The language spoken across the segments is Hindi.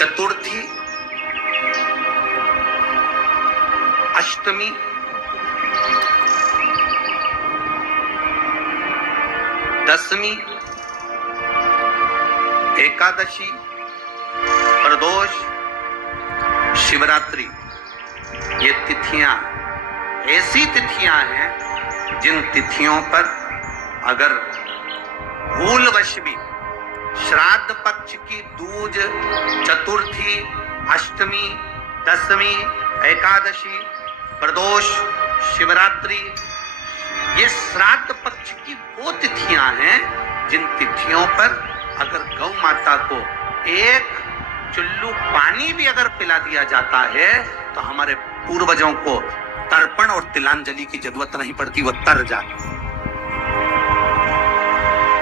चतुर्थी, अष्टमी, दशमी, एकादशी, प्रदोष, शिवरात्रि, ये तिथियां ऐसी तिथियां हैं जिन तिथियों पर अगर भूलवश भी श्राद्ध पक्ष की दूज, चतुर्थी, अष्टमी, दशमी, एकादशी, प्रदोष, शिवरात्रि, ये श्राद्ध पक्ष की वो तिथियां हैं जिन तिथियों पर अगर गौ माता को एक चुल्लू पानी भी अगर पिला दिया जाता है तो हमारे पूर्वजों को तर्पण और तिलांजलि की जरूरत नहीं पड़ती, वो तर जाती।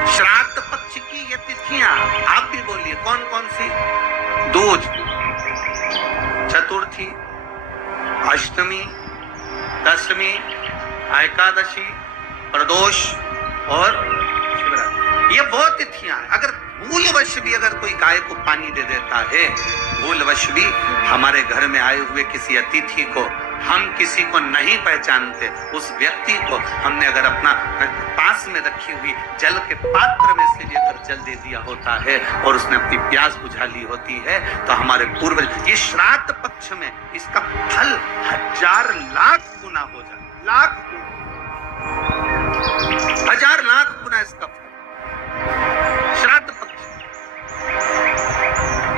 श्राद्ध पक्ष की ये तिथियां आप भी बोलिए कौन कौन सी? दूज, चतुर्थी, अष्टमी, दशमी, एकादशी, प्रदोष और शिवरात्रि, ये वो तिथियां हैं। अगर भूलवश भी अगर कोई गाय को पानी दे देता है, भूलवश भी हमारे घर में आए हुए किसी अतिथि को, हम किसी को नहीं पहचानते, उस व्यक्ति को हमने अगर अपना पास में रखी हुई जल के पात्र में से भी अगर जल दे दिया होता है और उसने अपनी प्यास बुझा ली होती है तो हमारे पूर्वज, ये श्राद्ध पक्ष में इसका फल 1000 लाख गुना हो जाए, लाख गुना, 1000 लाख गुना इसका फल। श्राद्ध पक्ष,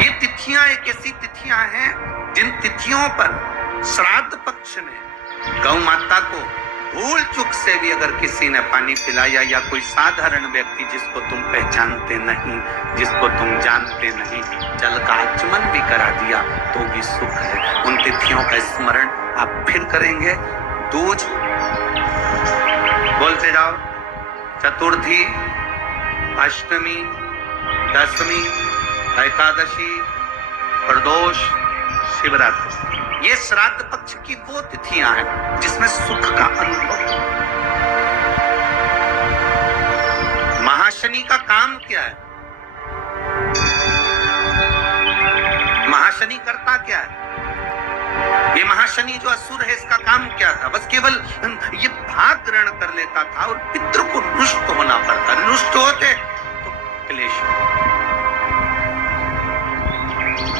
ये तिथियां एक ऐसी तिथियां हैं जिन तिथियों पर श्राद्ध पक्ष में गौ माता को भूल चूक से भी अगर किसी ने पानी पिलाया या कोई साधारण व्यक्ति जिसको तुम पहचानते नहीं, जिसको तुम जानते नहीं, जल का आचमन भी करा दिया तो भी सुख है। उन तिथियों का स्मरण आप फिर करेंगे। दूज बोलते जाओ, चतुर्थी, अष्टमी, दशमी, एकादशी, प्रदोष, शिवरात्रि, ये श्राद्ध पक्ष की वो तिथियां हैं जिसमें सुख का अनुभव। महाशनि का काम क्या है? महाशनि करता क्या है? ये महाशनि जो असुर है इसका काम क्या था? बस केवल ये भाग ग्रहण कर लेता था और पितृ को रुष्ट होना पड़ता। रुष्ट होते तो क्लेश।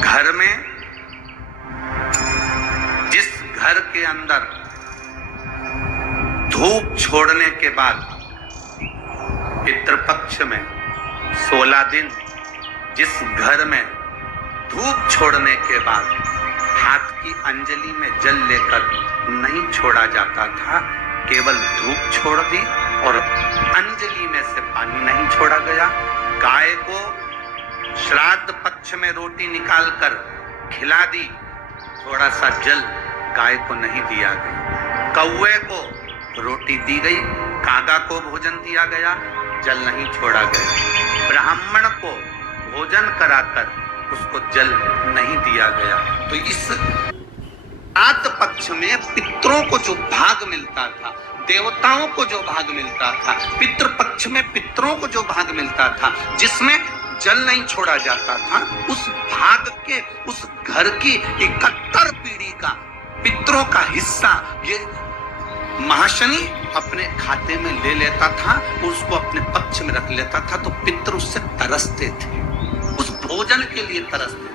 घर में, जिस घर के अंदर धूप छोड़ने के बाद पितृपक्ष में 16 दिन, जिस घर में धूप छोड़ने के बाद हाथ की अंजलि में जल लेकर नहीं छोड़ा जाता था, केवल धूप छोड़ दी और अंजलि में से पानी नहीं छोड़ा गया। गाय को श्राद्ध पक्ष में रोटी निकालकर खिला दी, थोड़ा सा जल गाय को नहीं दिया गया। कौवे को रोटी दी गई, कागा को भोजन दिया गया, जल नहीं छोड़ा गया। ब्राह्मण को भोजन कराकर उसको जल नहीं दिया गया। तो इस श्राद्ध पक्ष में पितरों को जो भाग मिलता था, देवताओं को जो भाग मिलता था, पितृ पक्ष में पितरों को जो भाग मिलता था, जिसमें जल नहीं छोड़ा जाता था, उस भाग के, उस घर की 71 पीढ़ी का पितरों का हिस्सा ये महाशनि अपने खाते में ले लेता था, उसको अपने पक्ष में रख लेता था। तो पितृ उससे तरसते थे, उस भोजन के लिए तरसते थे।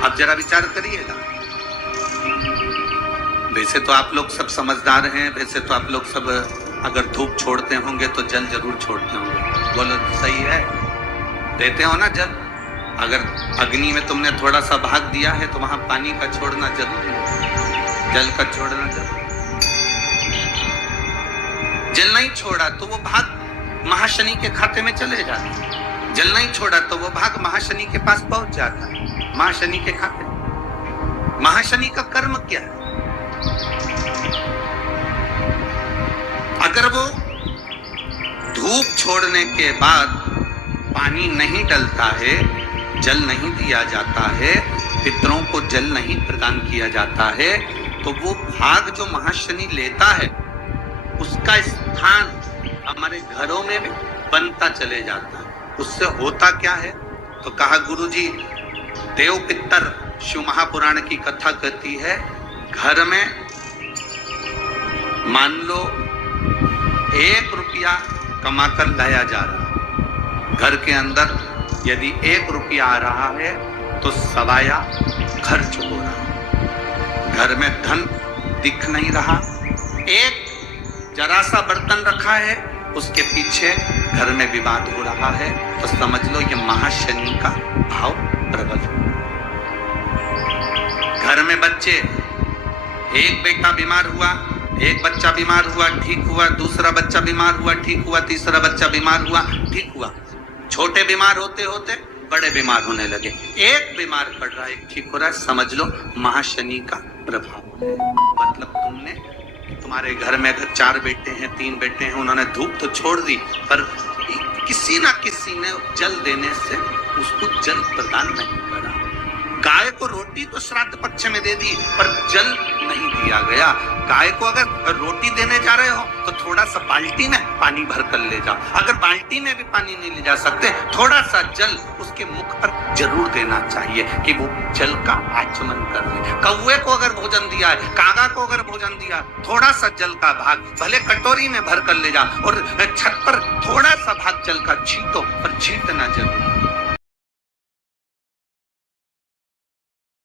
अब जरा विचार करिएगा। वैसे तो आप लोग सब समझदार हैं, वैसे तो आप लोग सब अगर धूप छोड़ते होंगे तो जल जरूर छोड़ते होंगे। बोलो सही है, देते हो ना जल? अगर अग्नि में तुमने थोड़ा सा भाग दिया है तो वहां पानी का छोड़ना जरूरी है, जल का छोड़ना जरूरी। जल नहीं छोड़ा तो वो भाग महाशनि के खाते में चले जाते, जल नहीं छोड़ा तो वो भाग महाशनि के पास पहुंच जाता है, महाशनि के खाते। महाशनि का कर्म क्या है? अगर वो धूप छोड़ने के बाद पानी नहीं डलता है, जल नहीं दिया जाता है, पितरों को जल नहीं प्रदान किया जाता है, तो वो भाग जो महाशनि लेता है उसका स्थान हमारे घरों में भी बनता चले जाता है। उससे होता क्या है? तो कहा गुरुजी, देव पितर शिव महापुराण की कथा कहती है, घर में मान लो 1 रुपया कमाकर लाया जा रहा, घर के अंदर यदि 1 रुपया आ रहा है तो सवाया खर्च हो रहा, घर में धन दिख नहीं रहा, एक जरा सा बर्तन रखा है उसके पीछे घर में विवाद हो रहा है, तो समझ लो ये महाशनि का भाव प्रबल है। घर में बच्चे, एक बेटा बीमार हुआ, एक बच्चा बीमार हुआ ठीक हुआ, दूसरा बच्चा बीमार हुआ ठीक हुआ, तीसरा बच्चा बीमार हुआ ठीक हुआ, छोटे बीमार होते होते बड़े बीमार होने लगे, एक बीमार पड़ रहा है एक ठीक हो रहा है, समझ लो महाशनि का प्रभाव है। मतलब तुम्हारे घर में अगर 4 बेटे हैं 3 बेटे हैं, उन्होंने धूप तो छोड़ दी, पर किसी ना किसी ने जल देने से उसको जल प्रदान नहीं करा। गाय को रोटी तो श्राद्ध पक्ष में दे दी, पर जल नहीं दिया गया। गाय को अगर रोटी देने जा रहे हो तो थोड़ा सा बाल्टी में पानी भर कर ले जाओ, अगर बाल्टी में भी पानी नहीं ले जा सकते, थोड़ा सा जल उसके मुख पर जरूर देना चाहिए कि वो जल का आचमन कर ले। कौवे को अगर भोजन दिया है, कागा को अगर भोजन दिया, थोड़ा सा जल का भाग भले कटोरी में भर कर ले जा, और छत पर थोड़ा सा भाग जल का छींटो, पर छींटना जरूर।